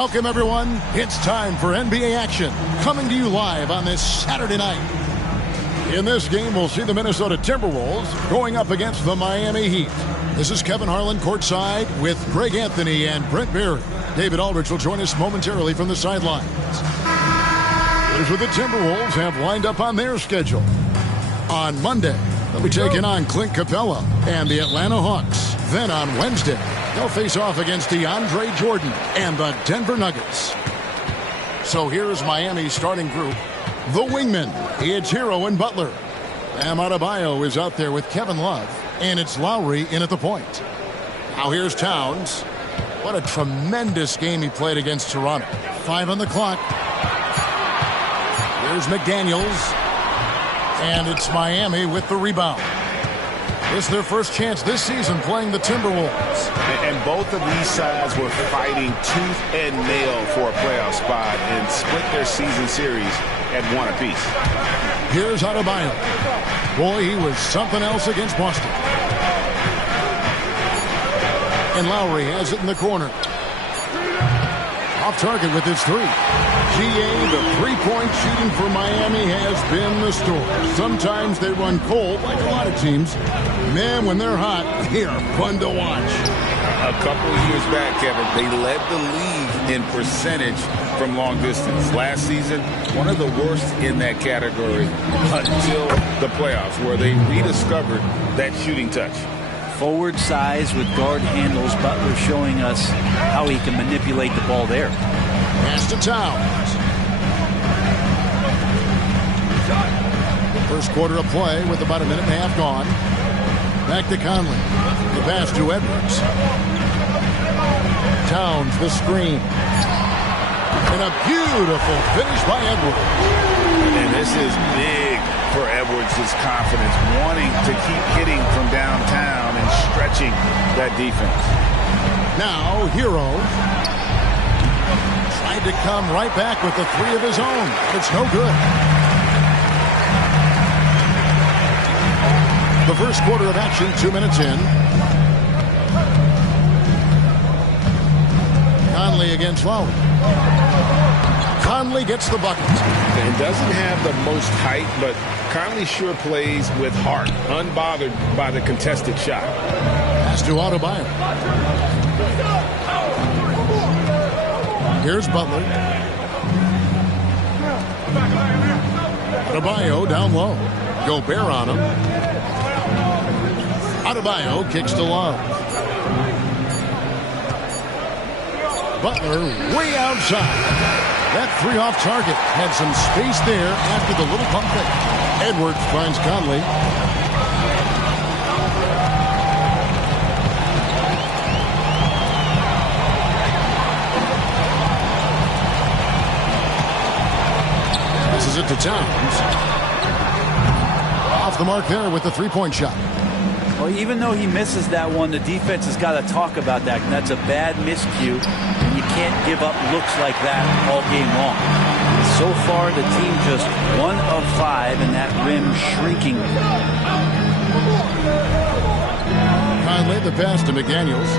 Welcome, everyone. It's time for NBA action, coming to you live on this Saturday night. In this game, we'll see the Minnesota Timberwolves going up against the Miami Heat. This is Kevin Harlan courtside with Greg Anthony and Brent Berry. David Aldridge will join us momentarily from the sidelines. Here's what the Timberwolves have lined up on their schedule. On Monday, they'll be taking on Clint Capella and the Atlanta Hawks. Then on Wednesday, they'll face off against DeAndre Jordan and the Denver Nuggets. So here's Miami's starting group. The wingmen, it's Hero and Butler. Bam Adebayo is out there with Kevin Love, and it's Lowry in at the point. Now here's Towns. What a tremendous game he played against Toronto. 5 on the clock. Here's McDaniels, and it's Miami with the rebound. It's their first chance this season playing the Timberwolves. And both of these sides were fighting tooth and nail for a playoff spot and split their season series at 1 apiece. Here's Adebayo. Boy, he was something else against Boston. And Lowry has it in the corner. Off target with his three. GA, the three-point shooting for Miami has been the story. Sometimes they run cold, like a lot of teams. Man, when they're hot, they are fun to watch. A couple of years back, Kevin, they led the league in percentage from long distance. Last season, one of the worst in that category until the playoffs, where they rediscovered that shooting touch. Forward size with guard handles. Butler showing us how he can manipulate the ball there. Pass to Towns. First quarter of play with about a minute and a half gone. Back to Conley. The pass to Edwards. Towns, the screen. And a beautiful finish by Edwards. And this is big for Edwards' confidence, wanting to keep hitting from downtown and stretching that defense. Now, Hero tried to come right back with the three of his own. It's no good. The first quarter of action, 2 minutes in. Conley against Lowry. Conley gets the bucket. And doesn't have the most height, but Conley sure plays with heart, unbothered by the contested shot. Pass to Adebayo. Here's Butler. Adebayo down low. Gobert on him. Adebayo kicks to Love. Butler way outside. That three off target had some space there after the little pump fake. Edwards finds Conley. Passes it to Towns. Off the mark there with the three-point shot. Well, even though he misses that one, the defense has got to talk about that. And that's a bad miscue. And you can't give up looks like that all game long. So far, the team just 1 of 5, and that rim shrinking. Conley, the pass to McDaniels.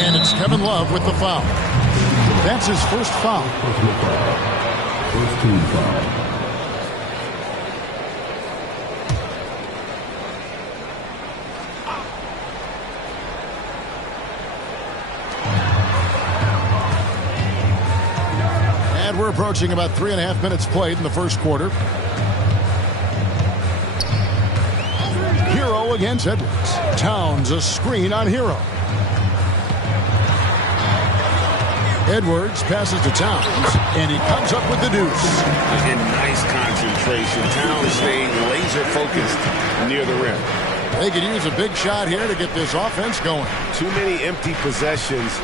And it's Kevin Love with the foul. That's his first foul. First team foul. We're approaching about 3.5 minutes played in the first quarter. Hero against Edwards. Towns a screen on Hero. Edwards passes to Towns, and he comes up with the deuce. And nice concentration. Towns staying laser focused near the rim. They could use a big shot here to get this offense going. Too many empty possessions.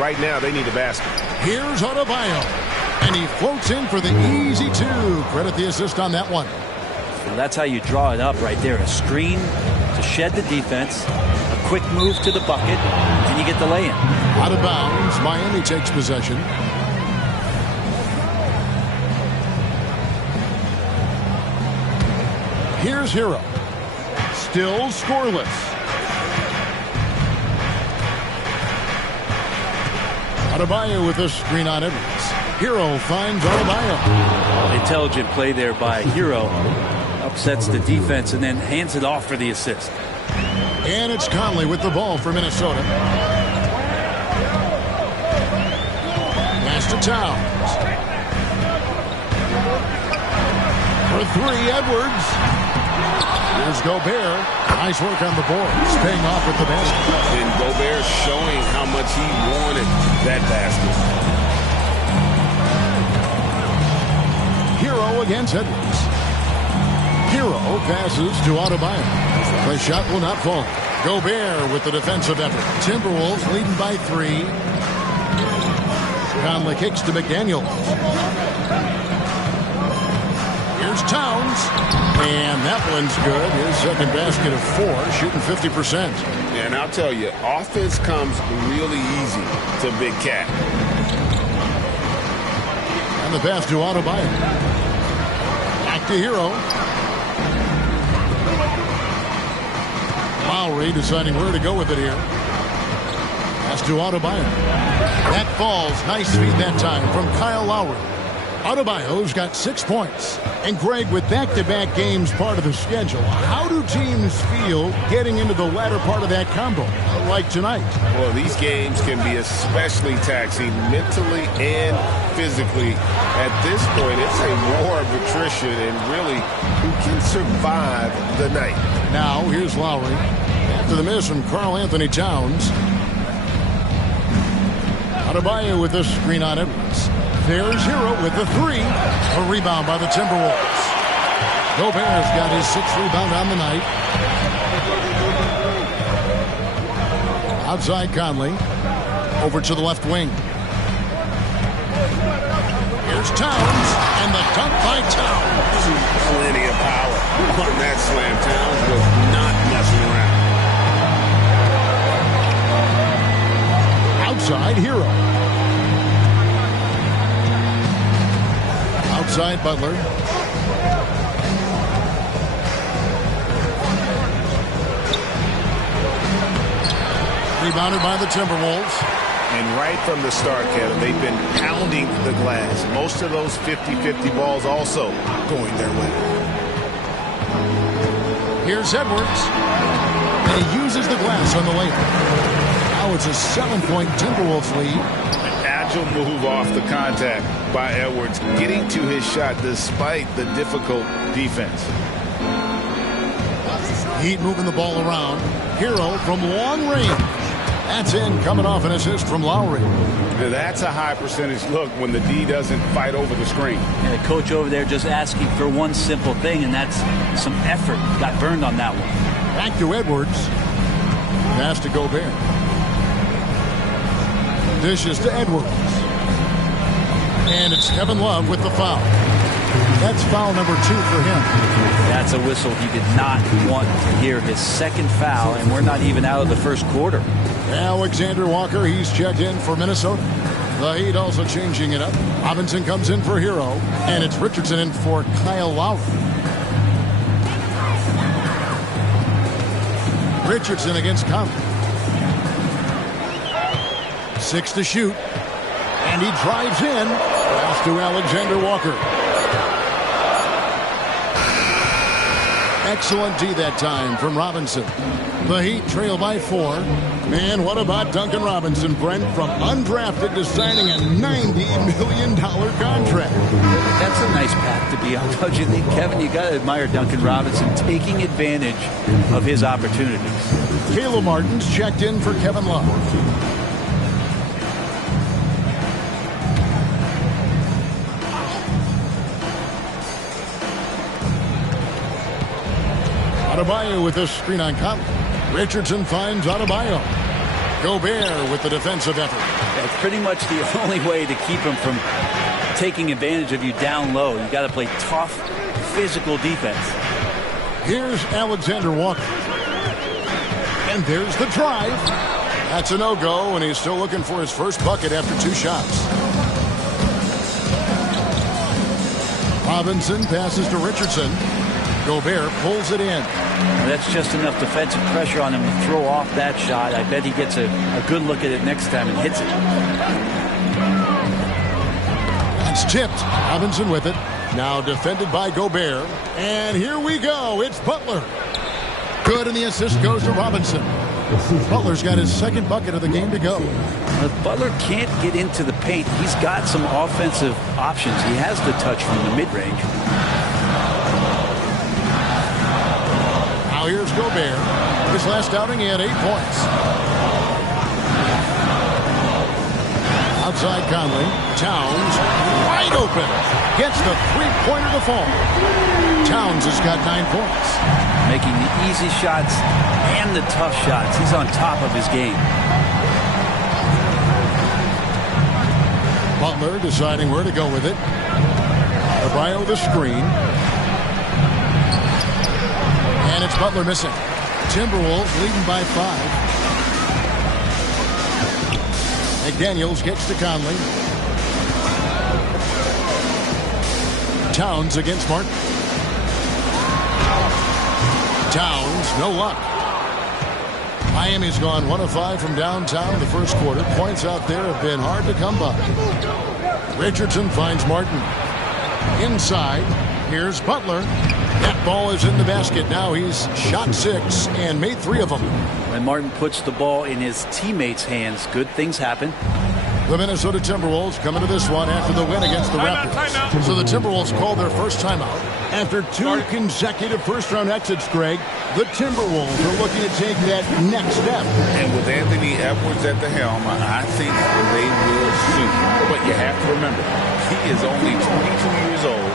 Right now, they need a basket. Here's Adebayo. And he floats in for the easy two. Credit the assist on that one. Well, that's how you draw it up right there. A screen to shed the defense, a quick move to the bucket, and you get the lay-in. Out of bounds. Miami takes possession. Here's Hero. Still scoreless. Adebayo with a screen on Edwards. Hero finds Adebayo. Intelligent play there by Hero. Upsets the defense and then hands it off for the assist. And it's Conley with the ball for Minnesota. Pass to Towns. For three, Edwards. Here's Gobert. Nice work on the boards. Paying off with the basket. And Gobert showing how much he wanted that basket. Hero against Edwards. Hero passes to Adebayo. The shot will not fall. Gobert with the defensive effort. Timberwolves leading by 3. Conley kicks to McDaniel. Here's Towns. And that one's good. His second basket of 4, shooting 50%. And I'll tell you, offense comes really easy to Big Cat. And the pass to Adebayo. Back to Hero. Lowry deciding where to go with it here. Pass to Adebayo. That falls. Nice feed that time from Kyle Lowry. Adebayo's got 6 points. And Greg, with back-to-back games part of the schedule, how do teams feel getting into the latter part of that combo, like tonight? Well, these games can be especially taxing mentally and physically. At this point, it's a war of attrition and really who can survive the night. Now, here's Lowry. After the miss from Karl Anthony Towns. Adebayo with the screen on Edwards. There's Hero with the 3. A rebound by the Timberwolves. Gobert's got his 6th rebound on the night. Outside Conley. Over to the left wing. Here's Towns. And the dunk by Towns. Plenty of power on that slam. Towns was not messing around. Outside Hero. Outside Butler. Rebounded by the Timberwolves. And right from the start, Kevin, they've been pounding the glass. Most of those 50-50 balls also going their way. Here's Edwards. And he uses the glass on the layup. Now it's a 7-point Timberwolves lead. Agile move off the contact by Edwards, getting to his shot despite the difficult defense. Heat moving the ball around. Hero from long range. That's in, coming off an assist from Lowry. Now that's a high percentage look when the D doesn't fight over the screen. And the coach over there just asking for one simple thing, and that's some effort. Got burned on that one. Back to Edwards. Pass to Gobert. Dishes to Edwards. And it's Kevin Love with the foul. That's foul number 2 for him. That's a whistle he did not want to hear. His second foul, and we're not even out of the first quarter. Alexander Walker, he's checked in for Minnesota. The Heat also changing it up. Robinson comes in for Hero, and it's Richardson in for Kyle Lowry. Richardson against Conley. 6 to shoot. And he drives in. Pass to Alexander Walker. Excellent D that time from Robinson. The Heat trail by 4. Man, what about Duncan Robinson, Brent, from undrafted to signing a $90 million contract? That's a nice path to be on, don't you think, Kevin? You got to admire Duncan Robinson taking advantage of his opportunities. Caleb Martin's checked in for Kevin Love. Adebayo with this screen on Conley. Richardson finds Adebayo. Gobert with the defensive effort. That's pretty much the only way to keep him from taking advantage of you down low. You got to play tough, physical defense. Here's Alexander Walker. And there's the drive. That's a no-go, and he's still looking for his first bucket after 2 shots. Robinson passes to Richardson. Gobert pulls it in. That's just enough defensive pressure on him to throw off that shot. I bet he gets a good look at it next time and hits it. It's tipped. Robinson with it. Now defended by Gobert. And here we go. It's Butler. Good, and the assist goes to Robinson. Butler's got his second bucket of the game to go. If Butler can't get into the paint, he's got some offensive options. He has the touch from the mid-range. Now here's Gobert. His last outing, he had 8 points. Outside Conley. Towns wide open. Gets the three-pointer to fall. Towns has got 9 points. Making the easy shots and the tough shots. He's on top of his game. Butler deciding where to go with it. Adebayo the screen. And it's Butler missing. Timberwolves leading by 5. McDaniels gets to Conley. Towns against Martin. Towns, no luck. Miami's gone 1 of 5 from downtown in the first quarter. Points out there have been hard to come by. Richardson finds Martin. Inside, here's Butler. That ball is in the basket. Now he's shot 6 and made 3 of them. When Martin puts the ball in his teammates' hands, good things happen. The Minnesota Timberwolves coming to this one after the win against the Raptors. So the Timberwolves called their first timeout. After 2 consecutive first-round exits, Greg, the Timberwolves are looking to take that next step. And with Anthony Edwards at the helm, I think they will soon. But you have to remember, he is only 22 years old.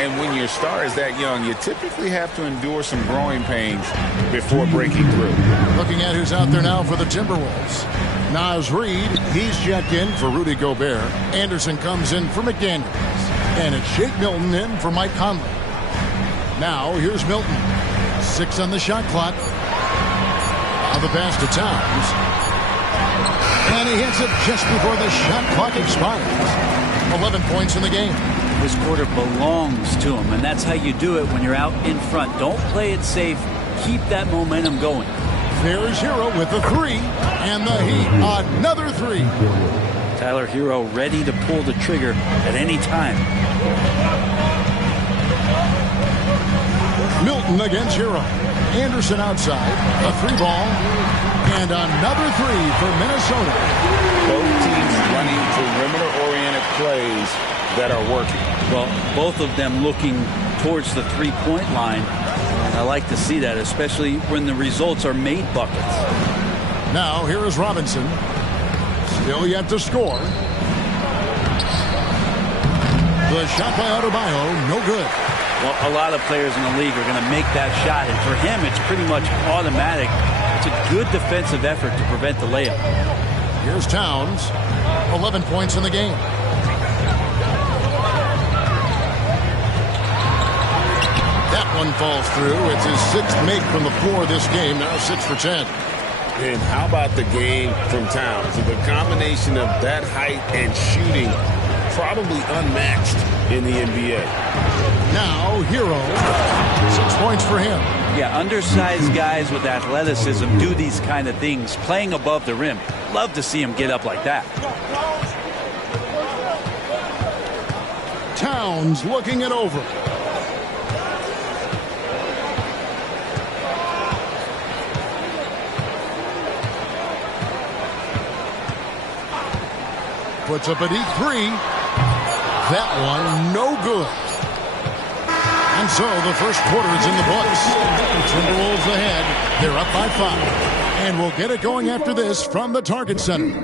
And when your star is that young, you typically have to endure some growing pains before breaking through. Looking at who's out there now for the Timberwolves. Naz Reid, he's checked in for Rudy Gobert. Anderson comes in for McDaniels. And it's Shake Milton in for Mike Conley. Now, here's Milton. 6 on the shot clock. Now the pass to Towns. And he hits it just before the shot clock expires. 11 points in the game. This quarter belongs to him, and that's how you do it when you're out in front. Don't play it safe. Keep that momentum going. There's Hero with the 3, and the Heat another 3. Tyler Hero ready to pull the trigger at any time. Milton against Hero. Anderson outside, a 3 ball, and another 3 for Minnesota. Both teams running perimeter-oriented plays that are working. Well, both of them looking towards the three-point line. And I like to see that, especially when the results are made buckets. Now, here is Robinson. Still yet to score. The shot by Adebayo, no good. Well, a lot of players in the league are going to make that shot, and for him, it's pretty much automatic. It's a good defensive effort to prevent the layup. Here's Towns. 11 points in the game. That one falls through. It's his 6th make from the floor this game. Now 6 for 10. And how about the game from Towns? So the combination of that height and shooting, probably unmatched in the NBA. Now, Hero. 6 points for him. Yeah, undersized guys with athleticism do these kind of things, playing above the rim. Love to see him get up like that. Towns looking it over. Puts up a deep 3. That one, no good. And so the first quarter is in the books. The Timberwolves ahead. They're up by 5. And we'll get it going after this from the Target Center.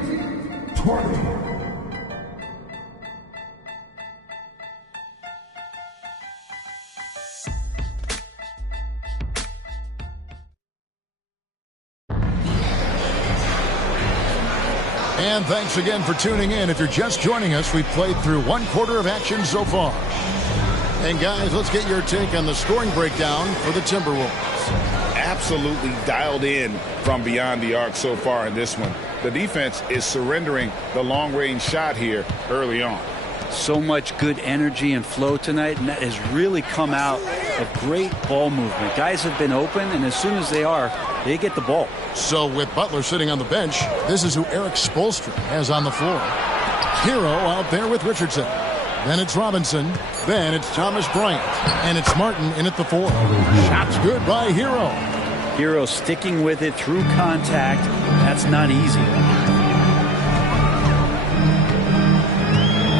And thanks again for tuning in. If you're just joining us, we've played through 1 quarter of action so far. And guys, let's get your take on the scoring breakdown for the Timberwolves. Absolutely dialed in from beyond the arc so far in this one. The defense is surrendering the long-range shot here early on. So much good energy and flow tonight, and that has really come out of great ball movement. Guys have been open, and as soon as they are, they get the ball. So with Butler sitting on the bench, this is who Eric Spoelstra has on the floor. Hero out there with Richardson. Then it's Robinson. Then it's Thomas Bryant. And it's Martin in at the 4. Shot's good by Hero. Hero sticking with it through contact. That's not easy.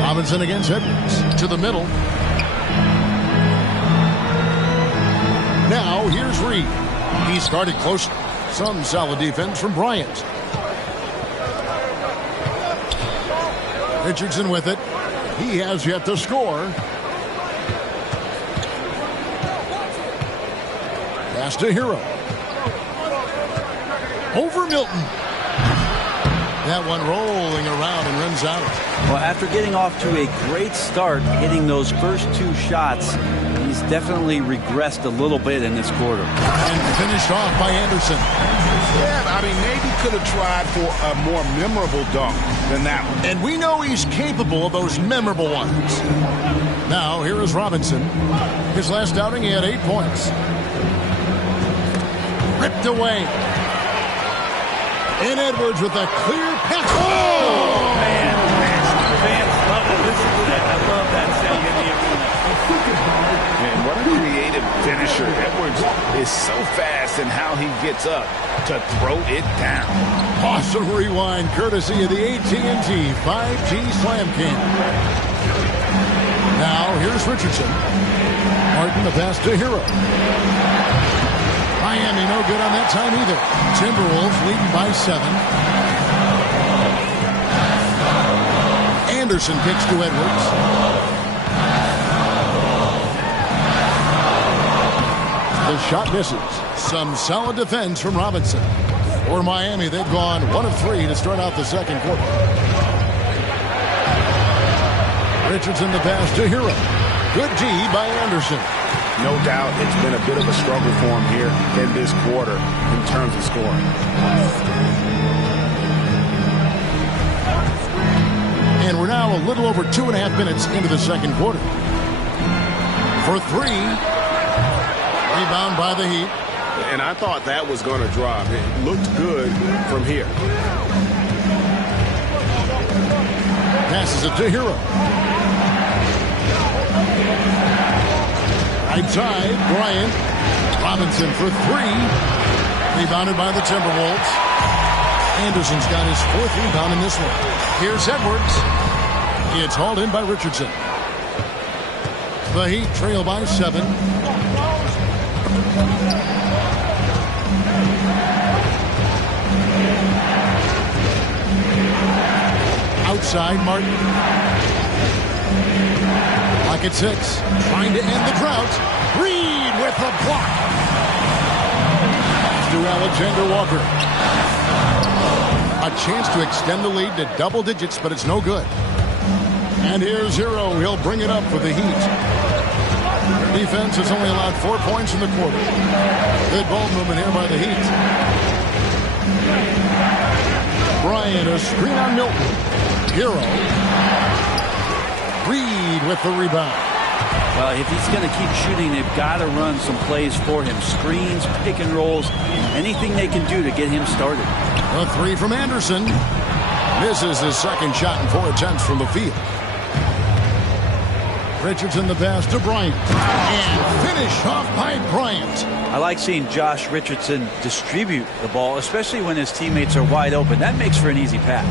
Robinson against Edwards. To the middle. Now here's Reed. He started close. Some solid defense from Bryant. Richardson with it. He has yet to score. Pass to Hero. Over Milton. That one rolling around and runs out. Well, after getting off to a great start, hitting those first 2 shots, he's definitely regressed a little bit in this quarter. And finished off by Anderson. Yeah, I mean, maybe could have tried for a more memorable dunk than that one. And we know he's capable of those memorable ones. Now, here is Robinson. His last outing, he had 8 points. Ripped away. And Edwards with a clear pass. Oh! Man, fans love to listen to that. I love that sound in the arena. And what a creative finisher. Edwards is so fast in how he gets up to throw it down. Awesome rewind courtesy of the AT&T 5G Slam King. Now, here's Richardson. Martin, the pass to Hero. Miami no good on that time either. Timberwolves leading by 7. Anderson kicks to Edwards. The shot misses. Some solid defense from Robinson. For Miami, they've gone 1 of 3 to start out the second quarter. Richardson the pass to Hero. Good D by Anderson. No doubt it's been a bit of a struggle for him here in this quarter in terms of scoring. And we're now a little over 2.5 minutes into the second quarter. For 3. Rebound by the Heat. And I thought that was going to drop. It looked good from here. Passes it to Hero. Outside, Bryant. Robinson for 3. Rebounded by the Timberwolves. Anderson's got his 4th rebound in this one. Here's Edwards. It's hauled in by Richardson. The Heat trail by 7. Outside, Martin. Lock at 6. Trying to end the drought. Reed with the block. Pass to Alexander Walker. A chance to extend the lead to double digits, but it's no good. And here's Hero. He'll bring it up for the Heat. Their defense has only allowed 4 points in the quarter. Good ball movement here by the Heat. Bryant, a screen on Milton. Hero. Reed with the rebound. Well, if he's going to keep shooting, they've got to run some plays for him. Screens, pick and rolls, anything they can do to get him started. A 3 from Anderson. Misses his second shot in 4 attempts from the field. Richardson the pass to Bryant. And finish off by Bryant. I like seeing Josh Richardson distribute the ball, especially when his teammates are wide open. That makes for an easy pass.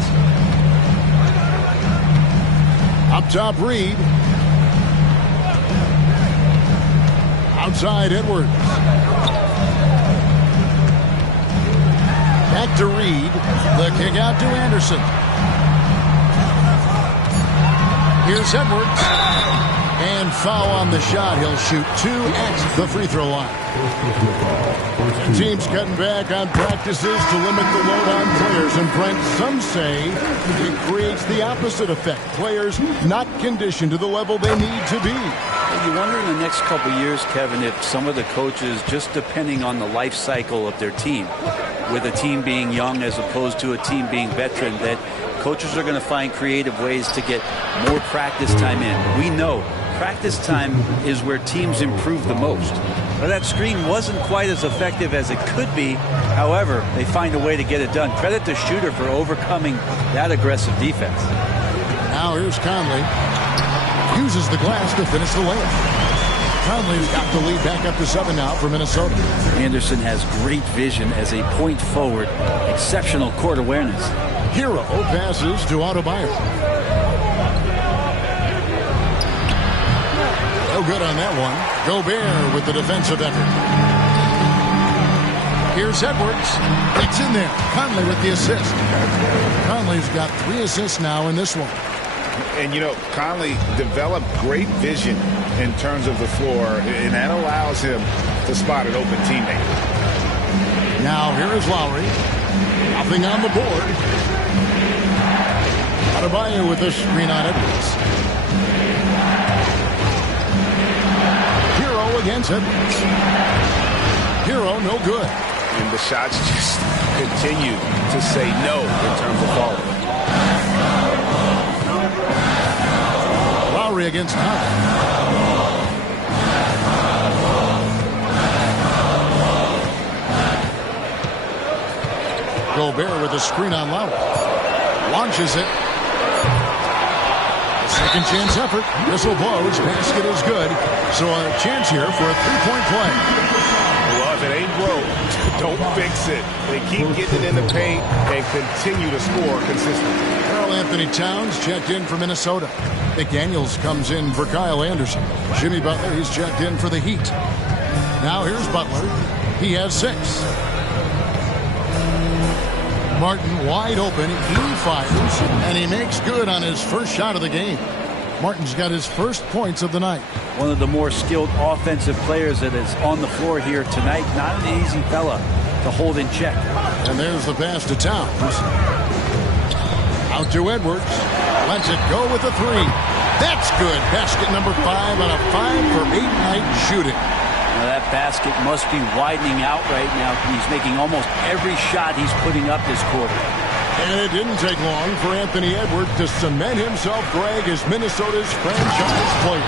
Up top, Reed. Outside, Edwards. Back to Reed. The kick out to Anderson. Here's Edwards. And foul on the shot. He'll shoot 2 at the free throw line. Teams cutting back on practices to limit the load on players. And Frank, some say it creates the opposite effect. Players not conditioned to the level they need to be. You wonder in the next couple of years, Kevin, if some of the coaches, just depending on the life cycle of their team, with a team being young as opposed to a team being veteran, that coaches are going to find creative ways to get more practice time in. We know practice time is where teams improve the most. But that screen wasn't quite as effective as it could be. However, they find a way to get it done. Credit to Shooter for overcoming that aggressive defense. Now here's Conley. uses the glass to finish the layup. Conley's got the lead back up to 7 now for Minnesota. Anderson has great vision as a point forward. Exceptional court awareness. Hero passes to Adebayo. No good on that one. Gobert with the defensive effort. Here's Edwards. It's in there. Conley with the assist. Conley's got 3 assists now in this one. And, you know, Conley developed great vision in terms of the floor, and that allows him to spot an open teammate. Now here is Lowry. Nothing on the board. Adebayo with the screen on Edwards. Hero against Edwards. Hero no good. And the shots just continue to say no in terms of falling. Lowry against Conley. Gobert with a screen on Lowry. Launches it. Second chance effort. Whistle blows. Basket is good. So a chance here for a three-point play. Well, if it ain't broke, don't fix it. They keep getting it in the paint and continue to score consistently. Karl Anthony Towns checked in for Minnesota. McDaniels comes in for Kyle Anderson. Jimmy Butler, he's checked in for the Heat. Now here's Butler. He has 6. Martin wide open. He fires, and he makes good on his first shot of the game. Martin's got his first points of the night. One of the more skilled offensive players that is on the floor here tonight. Not an easy fella to hold in check. And there's the pass to Towns. Out to Edwards. Lets it go with the 3. That's good. Basket number 5 on a 5-for-8 night shooting. Now that basket must be widening out right now. He's making almost every shot he's putting up this quarter. And it didn't take long for Anthony Edwards to cement himself, Greg, as Minnesota's franchise player.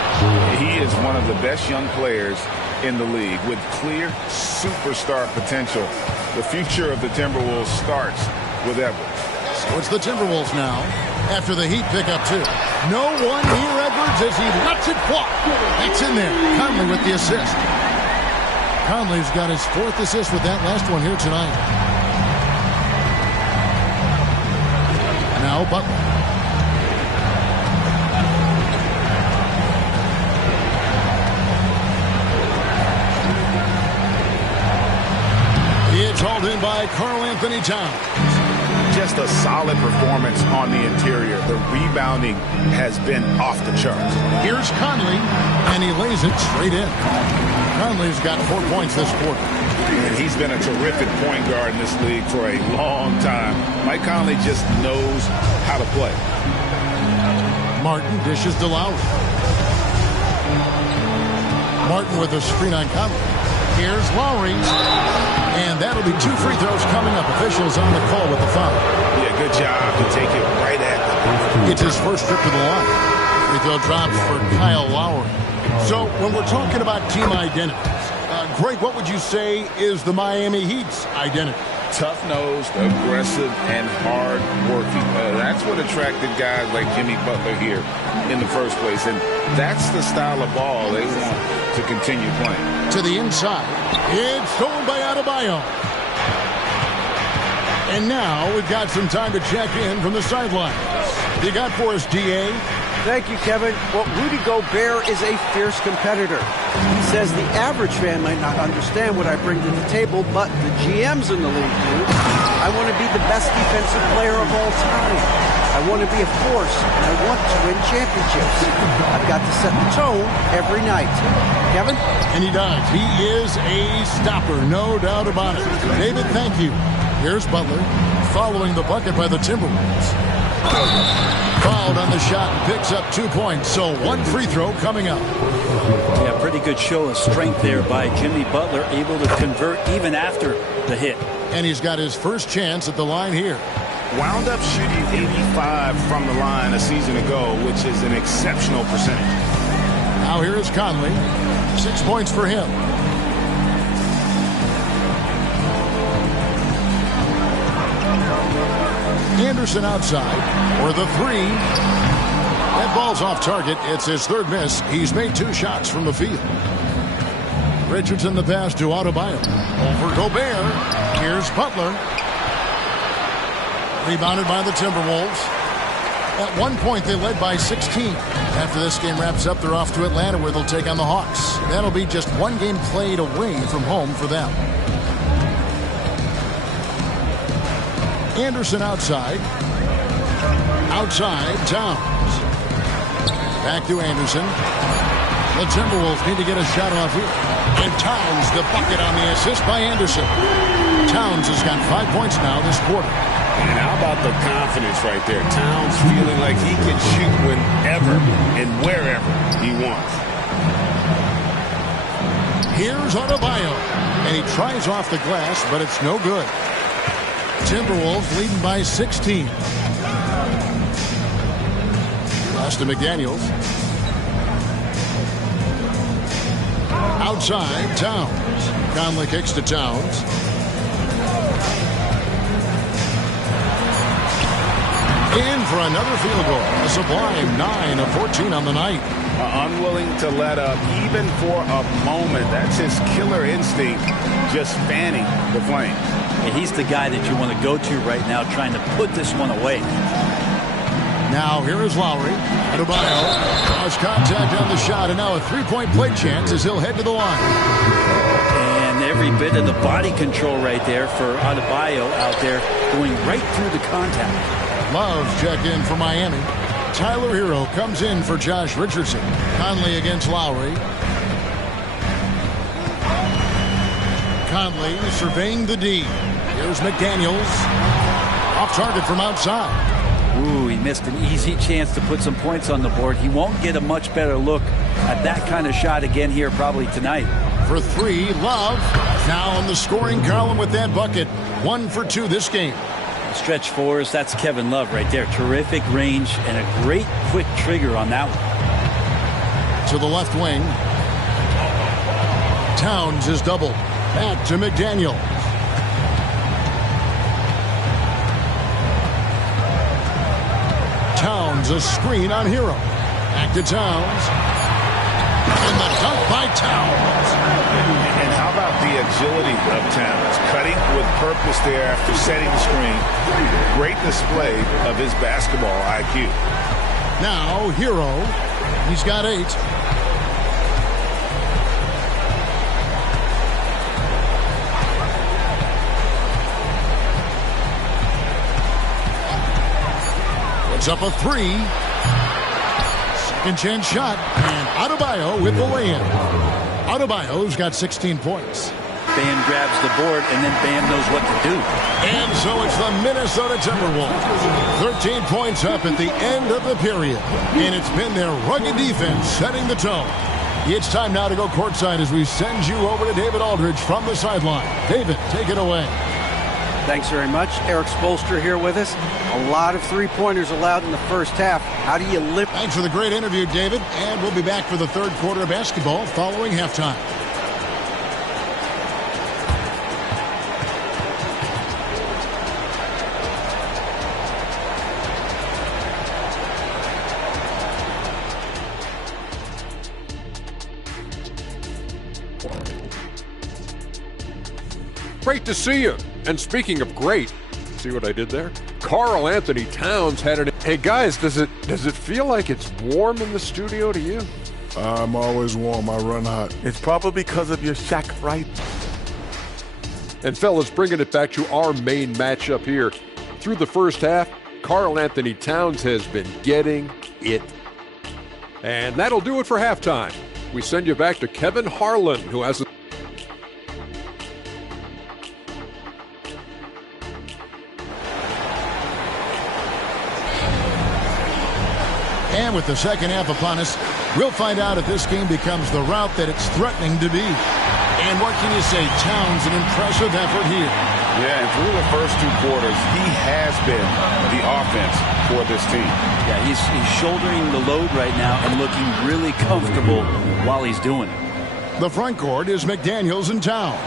He is one of the best young players in the league with clear superstar potential. The future of the Timberwolves starts with Edwards. So it's the Timberwolves now after the Heat pick up 2. No one near Edwards as he lets it fly. It's in there. Conley with the assist. Conley's got his 4th assist with that last one here tonight. Now Butler. It's hauled in by Karl Anthony Towns. Just a solid performance on the interior. The rebounding has been off the charts. Here's Conley, and he lays it straight in. Conley's got 4 points this quarter. And he's been a terrific point guard in this league for a long time. Mike Conley just knows how to play. Martin dishes to Lowry. Martin with a screen on Conley. Here's Lowry. And that'll be 2 free throws coming up. Officials on the call with the foul. Yeah, good job to take it right at them. It's his first trip to the line. Free throw drops for Kyle Lowry. So when we're talking about team identities, Greg, what would you say is the Miami Heat's identity? Tough-nosed, aggressive, and hard-working. That's what attracted guys like Jimmy Butler here in the first place. And that's the style of ball they want to continue playing. To the inside. It's stolen by Adebayo. And now we've got some time to check in from the sidelines. You got for us, D.A.? Thank you, Kevin. Well, Rudy Gobert is a fierce competitor. He says the average fan might not understand what I bring to the table, but the GMs in the league do. I want to be the best defensive player of all time. I want to be a force, and I want to win championships. I've got to set the tone every night. Kevin? And he does. He is a stopper, no doubt about it. David, thank you. Here's Butler following the bucket by the Timberwolves. Fouled on the shot and picks up 2 points. So 1 free throw coming up. Yeah, pretty good show of strength there by Jimmy Butler, able to convert even after the hit. And he's got his first chance at the line here. Wound up shooting 85 from the line a season ago, which is an exceptional percentage. Now here is Conley. 6 points for him. Anderson outside for the 3. That ball's off target. It's his third miss. He's made 2 shots from the field. Richardson the pass to Adebayo. Over Gobert. Here's Butler. Rebounded by the Timberwolves. At one point, they led by 16. After this game wraps up, they're off to Atlanta, where they'll take on the Hawks. That'll be just 1 game played away from home for them. Anderson outside. Outside, Towns. Back to Anderson. The Timberwolves need to get a shot off here. And Towns, the bucket on the assist by Anderson. Towns has got 5 points now this quarter. And how about the confidence right there? Towns feeling like he can shoot whenever and wherever he wants. Here's Adebayo. And he tries off the glass, but it's no good. Timberwolves leading by 16. Pass to McDaniels. Outside, Towns. Conley kicks to Towns. In for another field goal. A sublime 9 of 14 on the night. Unwilling to let up even for a moment. That's his killer instinct, just fanning the flame. And he's the guy that you want to go to right now, trying to put this one away. Now here is Lowry. Adebayo has contact on the shot, and now a 3-point play chance as he'll head to the line. And every bit of the body control right there for Adebayo out there, going right through the contact. Love check in for Miami. Tyler Hero comes in for Josh Richardson. Conley against Lowry. Conley surveying the D. Here's McDaniels. Off target from outside. Ooh, he missed an easy chance to put some points on the board. He won't get a much better look at that kind of shot again here probably tonight. For 3, Love. Now on the scoring column with that bucket. 1 for 2 this game. Stretch 4s, that's Kevin Love right there. Terrific range and a great quick trigger on that one. To the left wing. Towns is doubled. Back to McDaniel. Towns, a screen on Hero. Back to Towns. And the dunk by Towns. And how about the agility of Towns? Cutting with purpose there after setting the screen. Great display of his basketball IQ. Now, Hero. He's got 8. Puts up a 3. Second chance shot. And Adebayo with the lay-in. Adebayo's got 16 points. Bam grabs the board, and then Bam knows what to do. And so it's the Minnesota Timberwolves. 13 points up at the end of the period. And it's been their rugged defense setting the tone. It's time now to go courtside as we send you over to David Aldridge from the sideline. David, take it away. Thanks very much. Eric Spoelstra here with us. A lot of 3-pointers allowed in the first half. How do you live? Thanks for the great interview, David. And we'll be back for the third quarter of basketball following halftime. Great to see you. And speaking of great, see what I did there? Karl Anthony Towns had it. Hey guys, does it feel like it's warm in the studio to you? I'm always warm. I run hot. It's probably because of your Shaq, right? And fellas, bringing it back to our main matchup here. Through the first half, Karl Anthony Towns has been getting it. And that'll do it for halftime. We send you back to Kevin Harlan, who has a And with the second half upon us, we'll find out if this game becomes the route that it's threatening to be. And what can you say? Towns, an impressive effort here. Yeah, and through the first 2 quarters, he has been the offense for this team. Yeah, he's shouldering the load right now and looking really comfortable while he's doing it. The front court is McDaniels and Towns.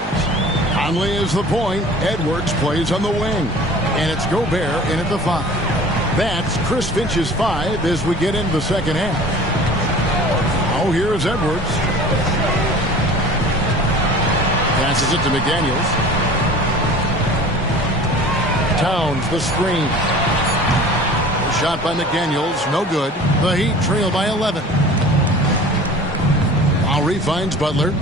Conley is the point. Edwards plays on the wing. And it's Gobert in at the 5. That's Chris Finch's 5 as we get into the second half. Oh, here's Edwards. Passes it to McDaniels. Towns, the screen. The shot by McDaniels, no good. The Heat trail by 11. Lowry finds Butler.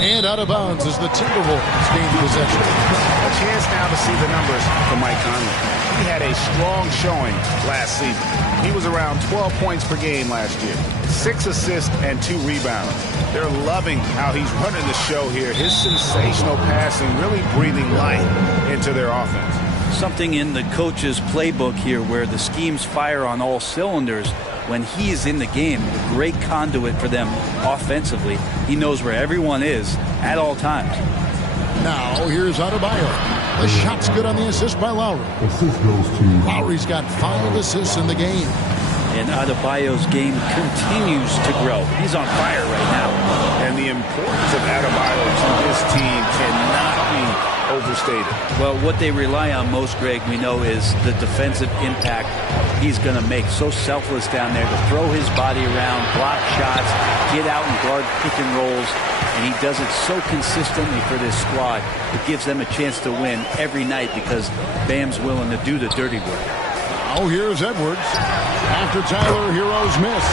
And out of bounds as the Timberwolves gain possession. A chance now to see the numbers for Mike Conley. He had a strong showing last season. He was around 12 points per game last year. 6 assists and 2 rebounds. They're loving how he's running the show here. His sensational passing really breathing life into their offense. Something in the coach's playbook here where the schemes fire on all cylinders. When he is in the game, a great conduit for them offensively. He knows where everyone is at all times. Now here's Adebayo. The shot's good on the assist by Lowry. Assist goes to Lowry's got 5 assists in the game. And Adebayo's game continues to grow. He's on fire right now. And the importance of Adebayo to this team cannot be overstated. Well, what they rely on most, Greg, we know, is the defensive impact he's going to make. So selfless down there to throw his body around, block shots, get out and guard pick and rolls. And he does it so consistently for this squad. It gives them a chance to win every night because Bam's willing to do the dirty work. Oh, here's Edwards. After Tyler Hero's miss.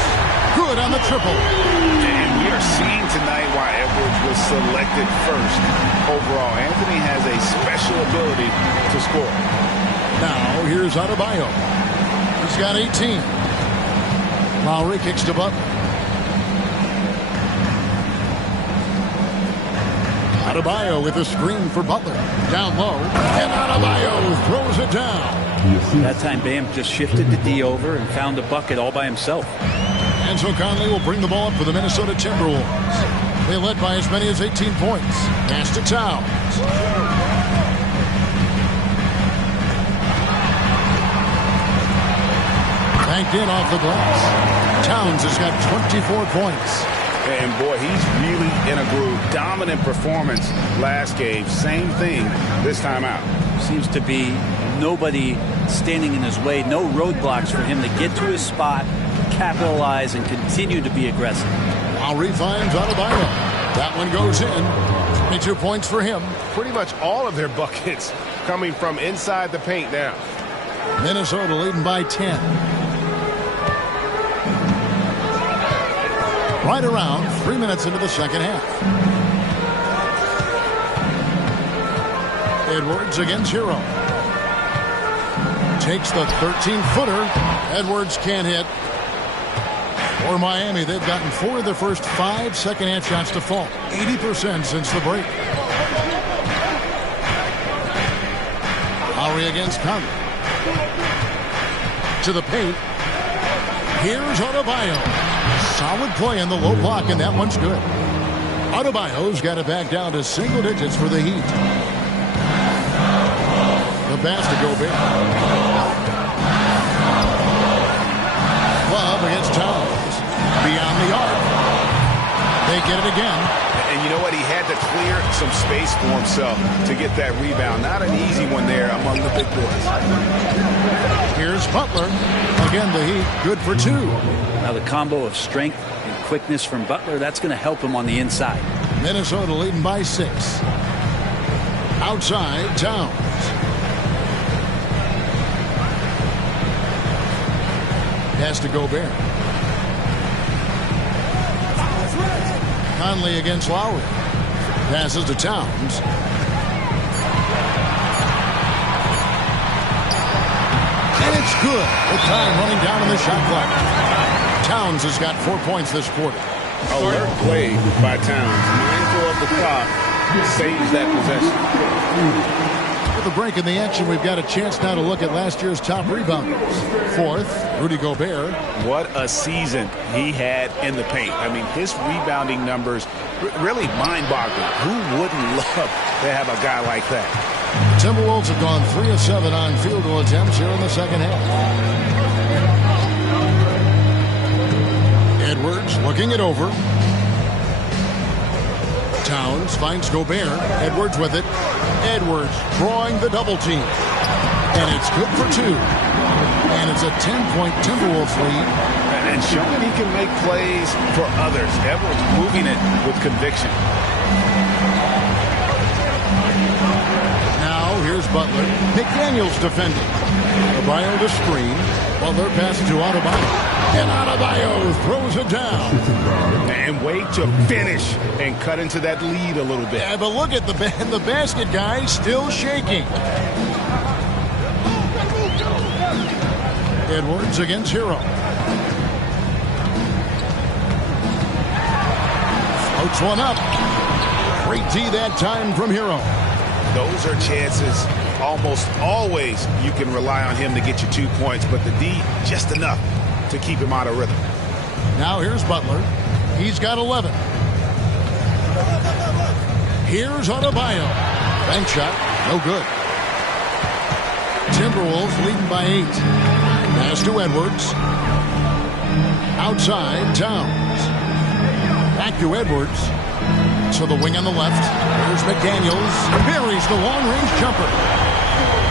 Good on the triple. And we are seeing tonight why Edwards was selected first overall. Anthony has a special ability to score. Now here's Adebayo. He's got 18. Lowry kicks to Butler. Adebayo with a screen for Butler. Down low. And Adebayo throws it down. That time Bam just shifted the D over and found a bucket all by himself. And so Conley will bring the ball up for the Minnesota Timberwolves. They led by as many as 18 points. Pass to Towns. Banked in off the glass. Towns has got 24 points. And boy, he's really in a groove. Dominant performance last game. Same thing this time out. Seems to be nobody standing in his way. No roadblocks for him to get to his spot, capitalize, and continue to be aggressive. Lowry finds Adebayo. That one goes in. 22 points for him. Pretty much all of their buckets coming from inside the paint now. Minnesota leading by 10. Right around 3 minutes into the second half. Edwards against Hero. Takes the 13-footer. Edwards can't hit. For Miami, they've gotten 4 of their first 5 second-half shots to fall. 80% since the break. Lowry against Conley. To the paint. Here's Adebayo. Solid play in the low block, and that one's good. Adebayo's got it back down to single digits for the Heat. The pass to Gobert. Love against Towns. Beyond the arc. They get it again. And you know what? He had to clear some space for himself to get that rebound. Not an easy one there among the big boys. Here's Butler. Again, the Heat good for 2. Now the combo of strength and quickness from Butler, that's going to help him on the inside. Minnesota leading by 6. Outside, Towns. Pass to Gobert. Conley against Lowry. Passes to Towns. And it's good. With time running down in the shot clock. Towns has got 4 points this quarter. Alert play by Towns. Mindful of the clock. Saves that possession. With the break in the action, we've got a chance now to look at last year's top rebounders. 4th, Rudy Gobert. What a season he had in the paint. I mean, his rebounding numbers really mind-boggling. Who wouldn't love to have a guy like that? The Timberwolves have gone 3 of 7 on field goal attempts here in the second half. Edwards looking it over. Towns finds Gobert. Edwards with it. Edwards drawing the double team. And it's good for 2. And it's a 10-point Timberwolves lead. And showing he can make plays for others. Edwards moving it with conviction. Now here's Butler. McDaniels defending. Adebayo to screen. Butler passes to Adebayo. And Adebayo throws it down. And wait to finish and cut into that lead a little bit. Yeah, but look at the basket guy still shaking. Edwards against Hero. Floats one up. Great D that time from Hero. Those are chances. Almost always you can rely on him to get you 2 points, but the D just enough to keep him out of rhythm. Now here's Butler. He's got 11. Here's Adebayo. Bank shot. No good. Timberwolves leading by 8. Pass to Edwards. Outside, Towns. Back to Edwards. To the wing on the left. Here's McDaniels. Buries the long-range jumper.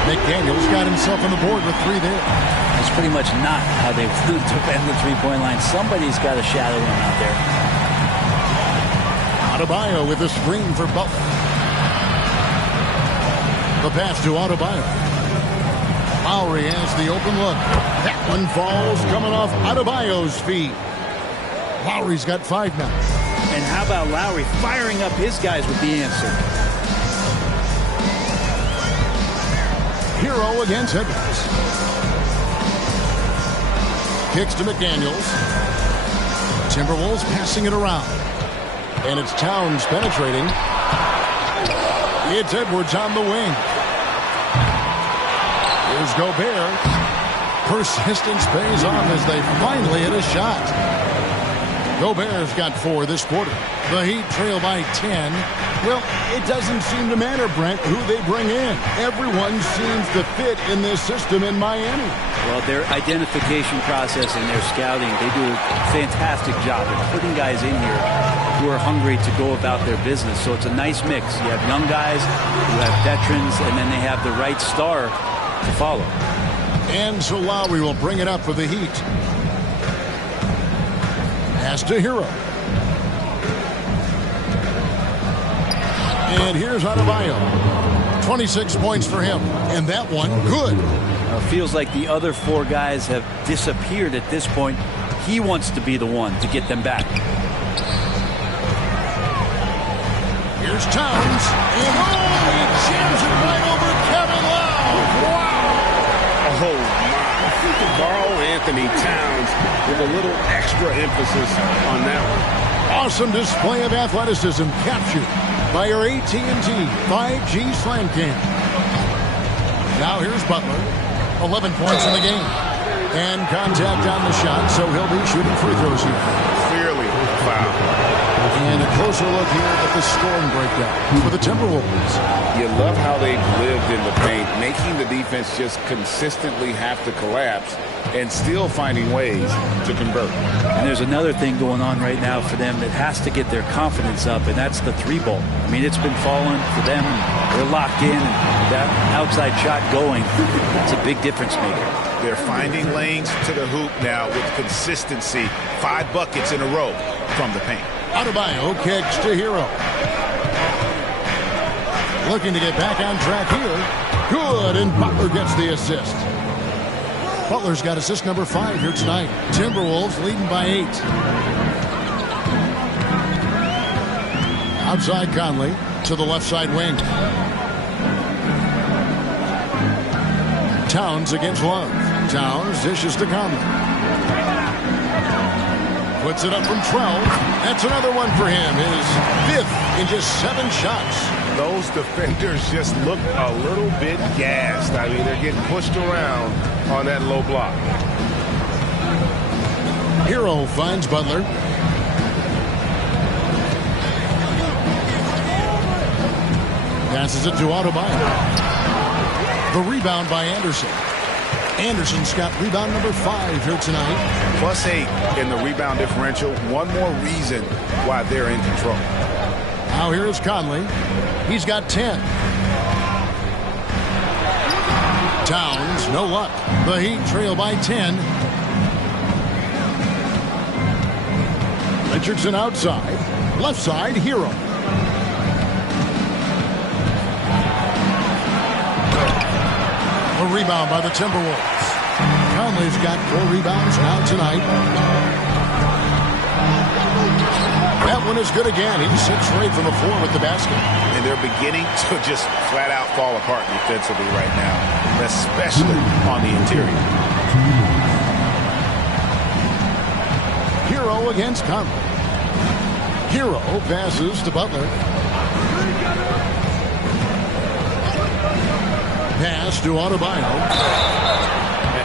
McDaniels got himself on the board with 3 there. That's pretty much not how they defend the three-point line. Somebody's got to shadow him out there. Adebayo with a screen for Butler. The pass to Adebayo. Lowry has the open look. That one falls coming off Adebayo's feet. Lowry's got 5 now. And how about Lowry firing up his guys with the answer? Hero against Edwards. Kicks to McDaniels. Timberwolves passing it around. And it's Towns penetrating. It's Edwards on the wing. Here's Gobert. Persistence pays off as they finally hit a shot. Gobert's got 4 this quarter. The Heat trail by 10. Well, it doesn't seem to matter, Brent, who they bring in. Everyone seems to fit in this system in Miami. Well, their identification process and their scouting, they do a fantastic job of putting guys in here who are hungry to go about their business. So it's a nice mix. You have young guys, you have veterans, and then they have the right star to follow. And so Lowry will bring it up for the Heat. Pass to Hero. And here's Adebayo. 26 points for him. And that one, good. Feels like the other 4 guys have disappeared at this point. He wants to be the one to get them back. Here's Towns. And he jams it right over Kevin Love. Wow. Oh, my. Karl Anthony Towns with a little extra emphasis on that one. Awesome display of athleticism captured by your AT&T 5G Slam Cam. Now here's Butler. 11 points in the game. And contact on the shot, so he'll be shooting free throws here. Clearly foul. And a closer look here at the scoring breakdown for the Timberwolves. You love how they've lived in the paint, making the defense just consistently have to collapse and still finding ways to convert. And there's another thing going on right now for them that has to get their confidence up, and that's the 3-ball. I mean, it's been falling for them. They're locked in, and that outside shot going, that's a big difference maker. They're finding lanes to the hoop now with consistency. 5 buckets in a row from the paint. Adebayo kicks to Hero. Looking to get back on track here. Good, and Butler gets the assist. Butler's got assist number 5 here tonight. Timberwolves leading by 8. Outside Conley to the left side wing. Towns against Love. Towns dishes to Conley. Puts it up from 12. That's another one for him. His 5th in just 7 shots. Those defenders just look a little bit gassed. I mean, they're getting pushed around on that low block. Hero finds Butler. Passes it to Adebayo. The rebound by Anderson. Anderson's got rebound number 5 here tonight. +8 in the rebound differential. One more reason why they're in control. Now here's Conley. He's got 10. Towns, no luck. The Heat trail by 10. Richardson outside. Left side, Hero. A rebound by the Timberwolves. Conley's got 4 rebounds now tonight. That one is good again. He's 6 straight from the floor with the basket. And they're beginning to just flat out fall apart defensively right now, especially on the interior. Hero against Conley. Hero passes to Butler. Pass to Adebayo.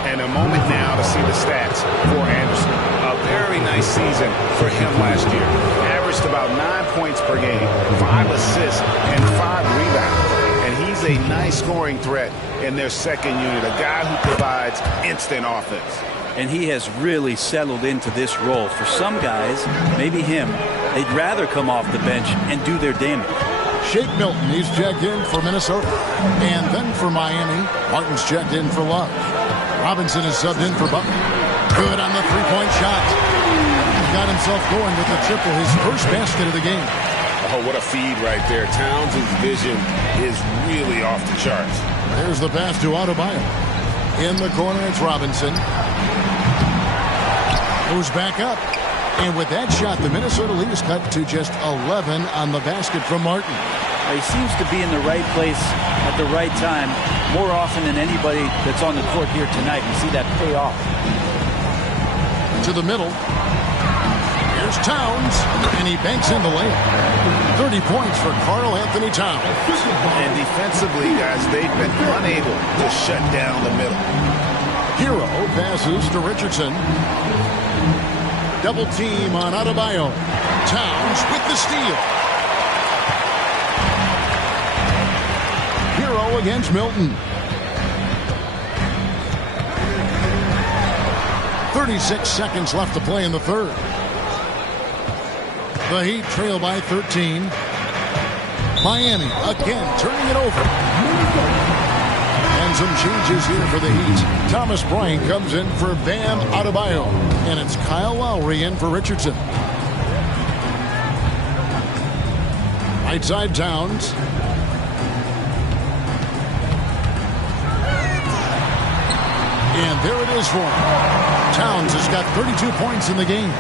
And a moment now to see the stats for Anderson. A very nice season for him last year. Averaged about 9 points per game, 5 assists, and 5 rebounds. And he's a nice scoring threat in their second unit, a guy who provides instant offense. And he has really settled into this role. For some guys, maybe him, they'd rather come off the bench and do their damage. Shake Milton, he's checked in for Minnesota. And then for Miami, Martin's checked in for Love. Robinson is subbed in for Butler. Good on the three-point shot. He's got himself going with the triple, his first basket of the game. Oh, what a feed right there. Towns' vision is really off the charts. There's the pass to Adebayo. In the corner, it's Robinson. Moves back up. And with that shot, the Minnesota lead is cut to just 11 on the basket from Martin. He seems to be in the right place at the right time more often than anybody that's on the court here tonight. You see that pay off. To the middle. Here's Towns, and he banks in the layup. 30 points for Karl Anthony Towns. And defensively, guys, they've been unable to shut down the middle. Hero passes to Richardson. Double team on Adebayo. Towns with the steal. Hero against Milton. 36 seconds left to play in the third. The Heat trail by 13. Miami again turning it over. And some changes here for the Heat. Thomas Bryant comes in for Bam Adebayo. And it's Kyle Lowry in for Richardson. Right side Towns. And there it is for him. Towns has got 32 points in the game.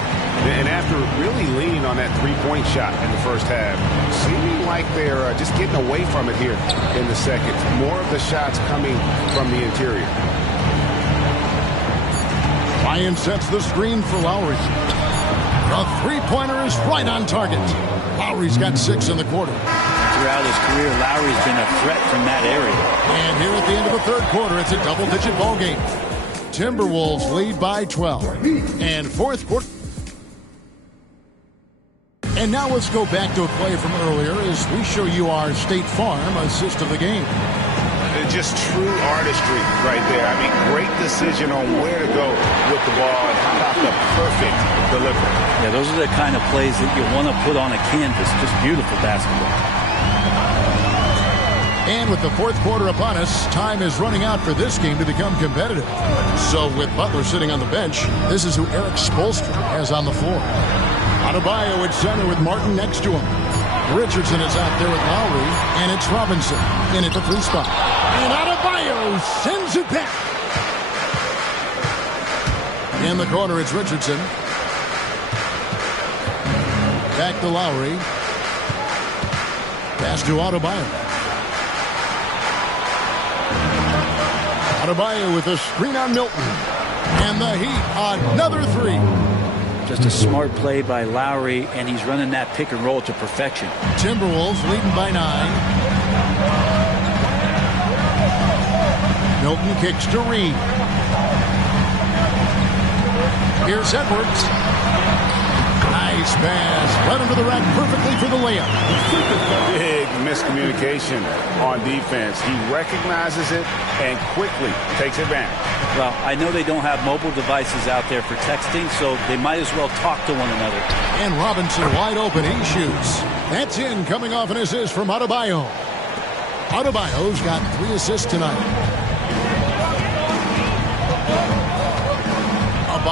And after really leaning on that three-point shot in the first half, seeming like they're just getting away from it here in the second. More of the shots coming from the interior. Ryan sets the screen for Lowry. The three-pointer is right on target. Lowry's got 6 in the quarter. Throughout his career, Lowry's been a threat from that area. And here at the end of the third quarter, it's a double-digit ball game. Timberwolves lead by 12. And fourth quarter. And now let's go back to a play from earlier as we show you our State Farm assist of the game. Just true artistry right there. I mean, great decision on where to go with the ball, and how about the perfect delivery. Yeah, those are the kind of plays that you want to put on a canvas. Just beautiful basketball. And with the fourth quarter upon us, time is running out for this game to become competitive. So with Butler sitting on the bench, this is who Eric Spoelstra has on the floor. Adebayo at center with Martin next to him. Richardson is out there with Lowry, and it's Robinson in at the 3 spot. And Adebayo sends it back. In the corner, it's Richardson. Back to Lowry. Pass to Adebayo. Adebayo with a screen on Milton. And the Heat, another 3. Just a smart play by Lowry, and he's running that pick and roll to perfection. Timberwolves leading by 9. Milton kicks to Reed. Here's Edwards. Nice pass. Right under the rack perfectly for the layup. Big miscommunication on defense. He recognizes it and quickly takes advantage. Well, I know they don't have mobile devices out there for texting, so they might as well talk to one another. And Robinson wide open. He shoots. That's in, coming off an assist from Adebayo. Adebayo's got 3 assists tonight.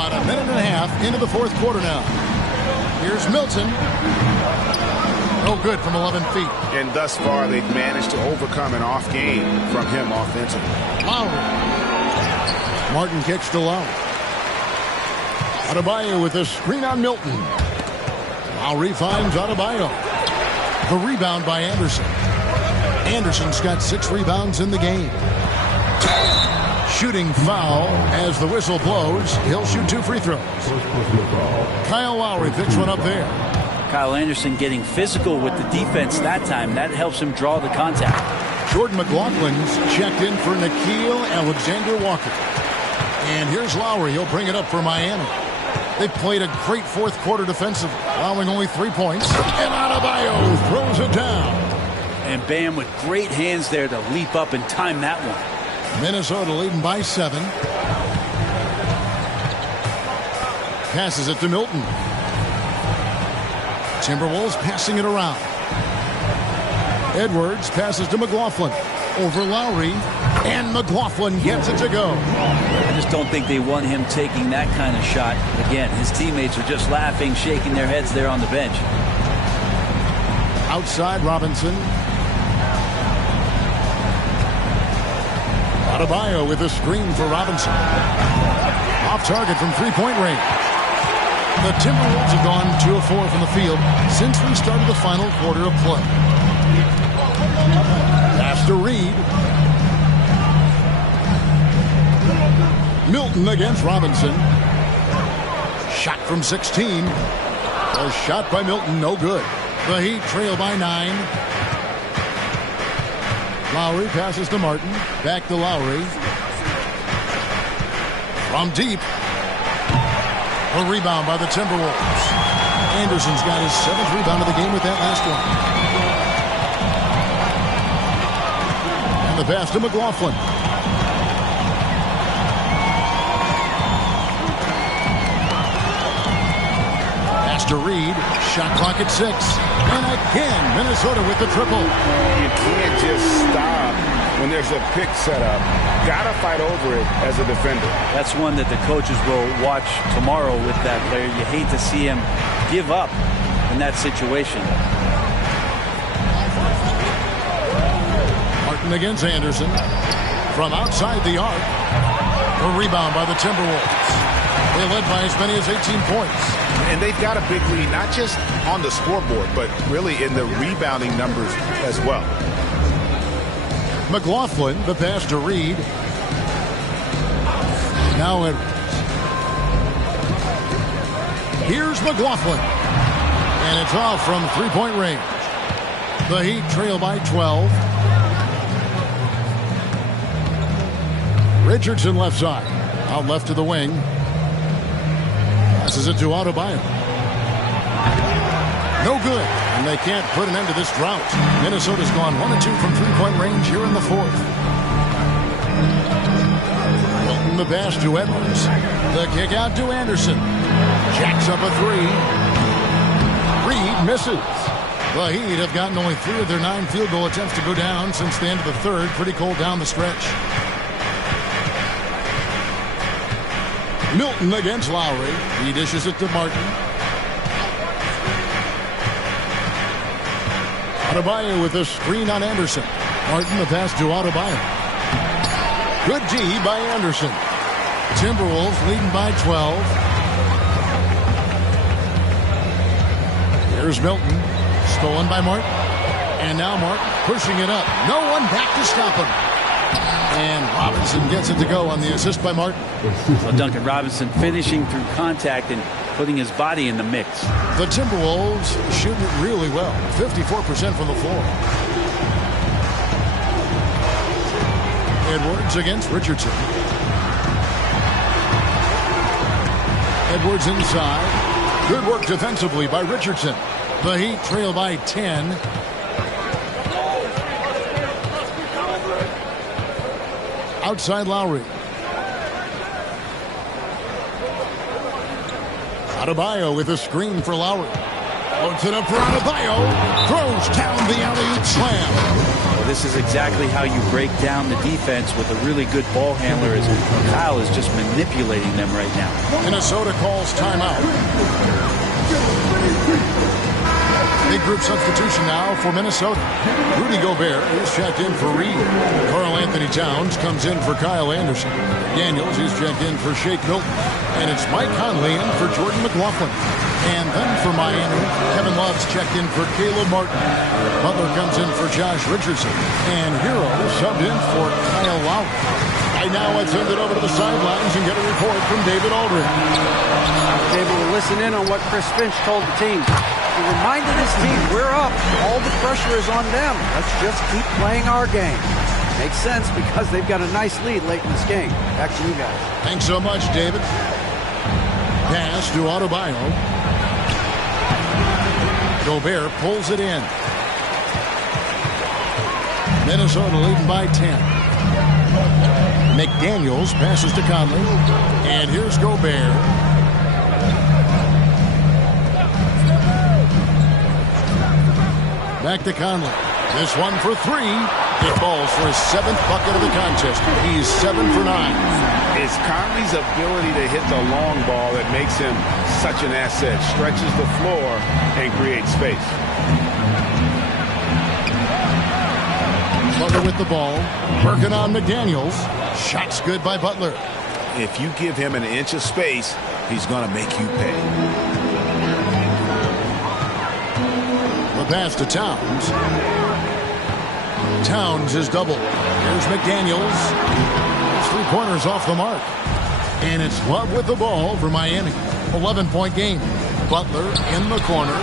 About a minute and a half into the fourth quarter now. Here's Milton. No good from 11 feet. And thus far, they've managed to overcome an off game from him offensively. Lowry. Martin kicks to Lowry. Adebayo with a screen on Milton. Lowry finds Adebayo. The rebound by Anderson. Anderson's got 6 rebounds in the game. Shooting foul as the whistle blows. He'll shoot 2 free throws. Kyle Lowry picks one up there. Kyle Anderson getting physical with the defense that time. That helps him draw the contact. Jordan McLaughlin's checked in for Nickeil Alexander-Walker. And here's Lowry. He'll bring it up for Miami. They've played a great fourth quarter defensively, allowing only 3 points. And Adebayo throws it down. And Bam with great hands there to leap up and time that one. Minnesota leading by 7. Passes it to Milton. Timberwolves passing it around. Edwards passes to McLaughlin. Over Lowry. And McLaughlin gets it to go. I just don't think they want him taking that kind of shot. Again, his teammates are just laughing, shaking their heads there on the bench. Outside Robinson. Adebayo with a screen for Robinson. Off target from 3-point range. The Timberwolves have gone 2 of 4 from the field since we started the final quarter of play. Pass to Reed. Milton against Robinson. Shot from 16. A shot by Milton, no good. The Heat trail by 9. Lowry passes to Martin. Back to Lowry. From deep. A rebound by the Timberwolves. Anderson's got his 7th rebound of the game with that last one. And the pass to McLaughlin. Pass to Reed. Shot clock at 6. And again, Minnesota with the triple. You can't just stop when there's a pick set up. Gotta fight over it as a defender. That's one that the coaches will watch tomorrow with that player. You hate to see him give up in that situation. Martin against Anderson. From outside the arc. A rebound by the Timberwolves. They led by as many as 18 points. And they've got a big lead, not just on the scoreboard, but really in the rebounding numbers as well. McLaughlin, the pass to Reed. Now Edwards. Here's McLaughlin. And it's off from 3-point range. The Heat trail by 12. Richardson left side. Out left to the wing. Passes it to Adebayo. No good. And they can't put an end to this drought. Minnesota's gone 1 of 2 from 3-point range here in the fourth. Milton the pass to Edwards. The kick out to Anderson. Jacks up a 3. Reed misses. The Heat have gotten only 3 of their 9 field goal attempts to go down since the end of the third. Pretty cold down the stretch. Milton against Lowry. He dishes it to Martin. Adebayo with a screen on Anderson. Martin the pass to Adebayo. Good D by Anderson. Timberwolves leading by 12. Here's Milton. Stolen by Martin. And now Martin pushing it up. No one back to stop him. And Robinson gets it to go on the assist by Martin. Well, Duncan Robinson finishing through contact and putting his body in the mix. The Timberwolves shooting it really well. 54% from the floor. Edwards against Richardson. Edwards inside. Good work defensively by Richardson. The Heat trail by 10. Outside Lowry. Adebayo with a screen for Lowry. Puts it up for Adebayo. Throws down the alley-oop slam. Well, this is exactly how you break down the defense with a really good ball handler. As Kyle is just manipulating them right now. Minnesota calls timeout. Big group substitution now for Minnesota. Rudy Gobert is checked in for Reed. Karl Anthony Towns comes in for Kyle Anderson. Daniels is checked in for Shake Milton. And it's Mike Conley in for Jordan McLaughlin. And then for Miami, Kevin Love's checked in for Caleb Martin. Butler comes in for Josh Richardson. And Hero subbed in for Kyle Lowry. Right now, let's send it over to the sidelines and get a report from David Aldridge. David will listen in on what Chris Finch told the team. He reminded his team, we're up. All the pressure is on them. Let's just keep playing our game. Makes sense because they've got a nice lead late in this game. Back to you guys. Thanks so much, David. Pass to Adebayo. Gobert pulls it in. Minnesota leading by 10. McDaniels passes to Conley. And here's Gobert. Back to Conley. This one for three. It falls for his 7th bucket of the contest. He's 7 for 9. It's Conley's ability to hit the long ball that makes him such an asset. Stretches the floor and creates space. Butler with the ball. Working on McDaniels. Shot's good by Butler. If you give him an inch of space, he's going to make you pay. The pass to Towns. Towns is double. Here's McDaniels. 3-pointers off the mark. And it's Love with the ball for Miami. 11-point game. Butler in the corner.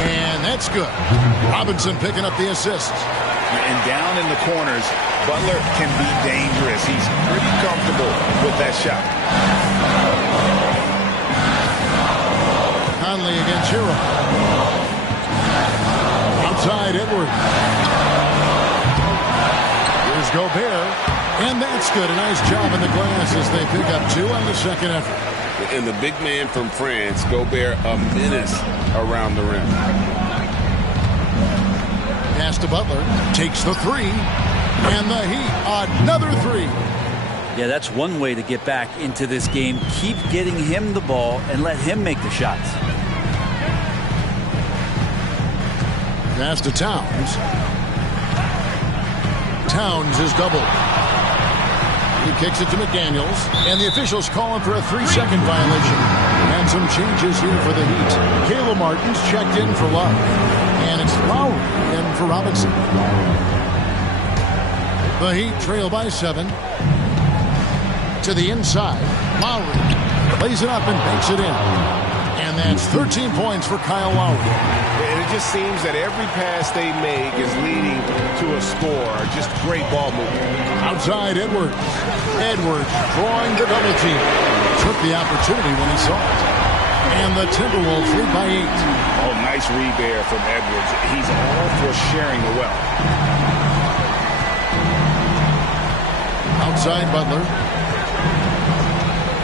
And that's good. Robinson picking up the assist. And down in the corners, Butler can be dangerous. He's pretty comfortable with that shot. Conley against Hero. Outside Edwards. Here's Gobert. And that's good. A nice job in the glass as they pick up 2 on the second effort. And the big man from France, Gobert, a menace around the rim. Pass to Butler. Takes the 3. And the Heat, another 3. Yeah, that's one way to get back into this game. Keep getting him the ball and let him make the shots. Pass to Towns. Towns is doubled. He kicks it to McDaniels. And the officials calling for a 3-second violation. And some changes here for the Heat. Caleb Martin's checked in for Love. And it's Lowry in for Robinson. The Heat trail by 7. To the inside. Lowry plays it up and banks it in. And that's 13 points for Kyle Lowry. And it just seems that every pass they make is leading to a score. Just great ball movement. Outside Edwards. Edwards drawing the double team. Took the opportunity when he saw it. And the Timberwolves lead by 8. Oh, nice read there from Edwards. He's all for sharing the wealth. Outside Butler.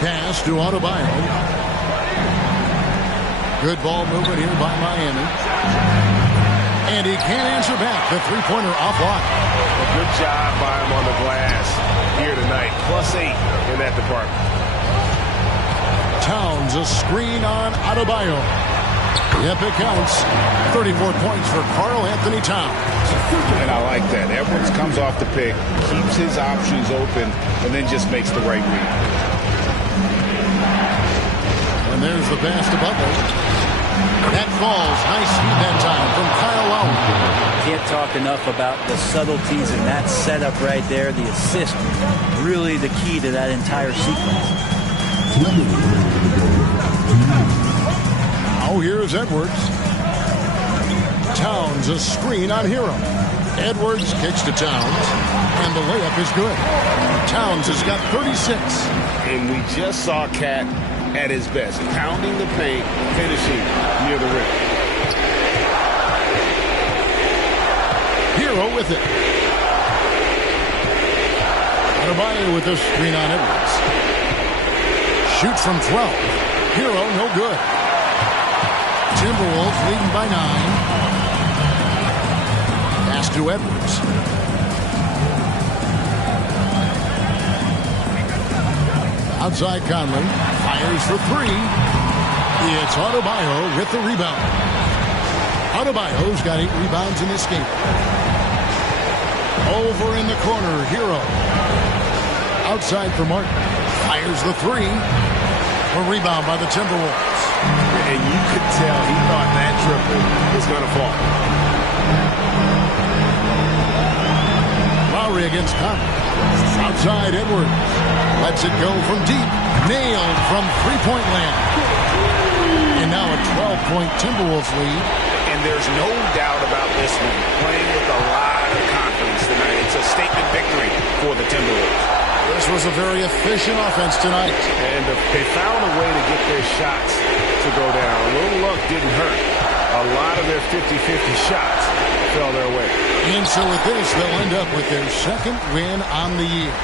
Pass to Adebayo. Good ball movement here by Miami. And he can't answer back. The 3-pointer offline. A good job by him on the glass here tonight. +8 in that department. Towns, a screen on Adebayo. Yep, it counts. 34 points for Karl Anthony Towns. And I like that. Edwards comes off the pick, keeps his options open, and then just makes the right read. And there's the pass to Butler. That falls. Nice speed that time from Kyle Lowry. Can't talk enough about the subtleties in that setup right there. The assist, really the key to that entire sequence. Now here's Edwards. Towns, a screen on Hero. Edwards kicks to Towns, and the layup is good. Towns has got 36. And we just saw Cat at his best, pounding the paint, finishing near the rim. Hero with it. Adebayo with the screen on Edwards. Shoots from 12. Hero, no good. Timberwolves leading by 9. Pass to Edwards. Outside Conley. Fires for three. It's Adebayo with the rebound. Adebayo's got 8 rebounds in this game. Over in the corner, Hero. Outside for Martin. Fires the three. A rebound by the Timberwolves. And you could tell he thought that triple was going to fall. Lowry against Conley. Outside Edwards. Lets it go from deep. Nailed from three-point land. And now a 12-point Timberwolves lead. And there's no doubt about this one. Playing with a lot of confidence tonight. It's a statement victory for the Timberwolves. This was a very efficient offense tonight. And they found a way to get their shots to go down. A little luck didn't hurt. A lot of their 50-50 shots fell their way. And so with this, they'll end up with their second win on the year.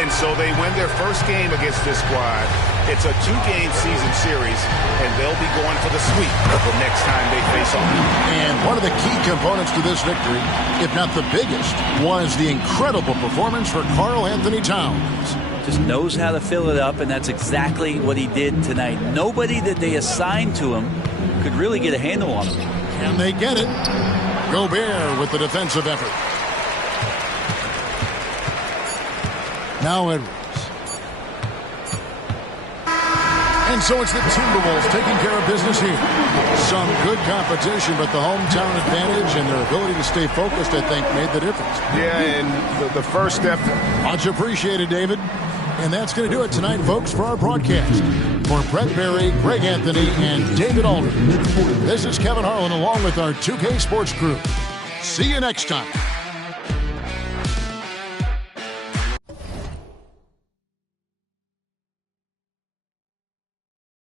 And so they win their first game against this squad. It's a 2-game season series, and they'll be going for the sweep the next time they face off. And one of the key components to this victory, if not the biggest, was the incredible performance for Karl Anthony Towns. Just knows how to fill it up, and that's exactly what he did tonight. Nobody that they assigned to him could really get a handle on him. And they get it. Gobert with the defensive effort. Now Edwards. And so it's the Timberwolves taking care of business here. Some good competition, but the hometown advantage and their ability to stay focused, I think, made the difference. Yeah, and the first step. Much appreciated, David. And that's going to do it tonight, folks, for our broadcast. For Brett Berry, Greg Anthony, and David Aldridge, this is Kevin Harlan along with our 2K Sports crew. See you next time.